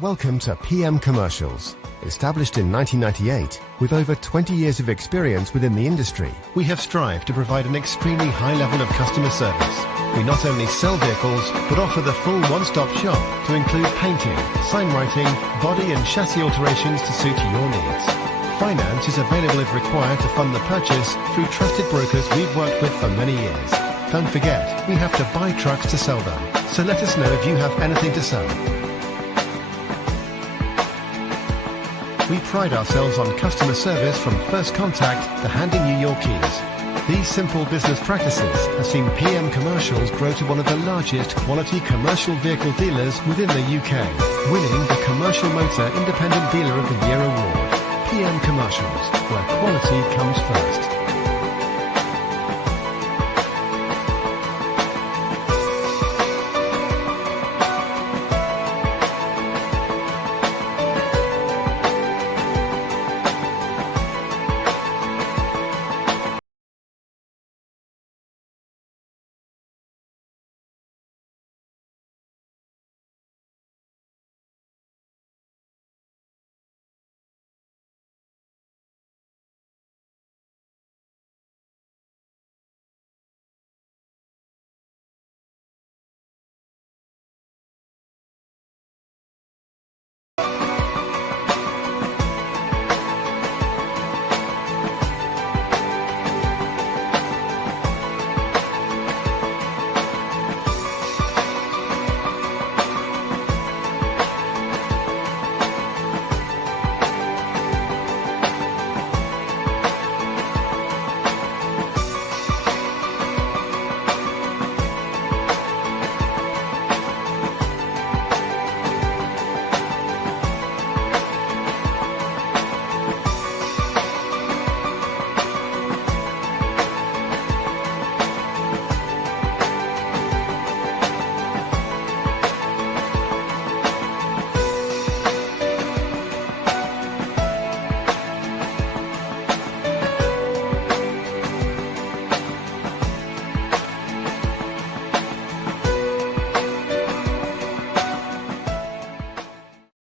Welcome to PM Commercials. Established in 1998, with over 20 years of experience within the industry, we have strived to provide an extremely high level of customer service. We not only sell vehicles, but offer the full one-stop shop to include painting, sign writing, body and chassis alterations to suit your needs. Finance is available if required to fund the purchase through trusted brokers we've worked with for many years. Don't forget, we have to buy trucks to sell them, so let us know if you have anything to sell. We pride ourselves on customer service from first contact to handing you your keys. These simple business practices have seen PM Commercials grow to one of the largest quality commercial vehicle dealers within the UK, winning the Commercial Motor Independent Dealer of the Year award. PM Commercials, where quality comes first.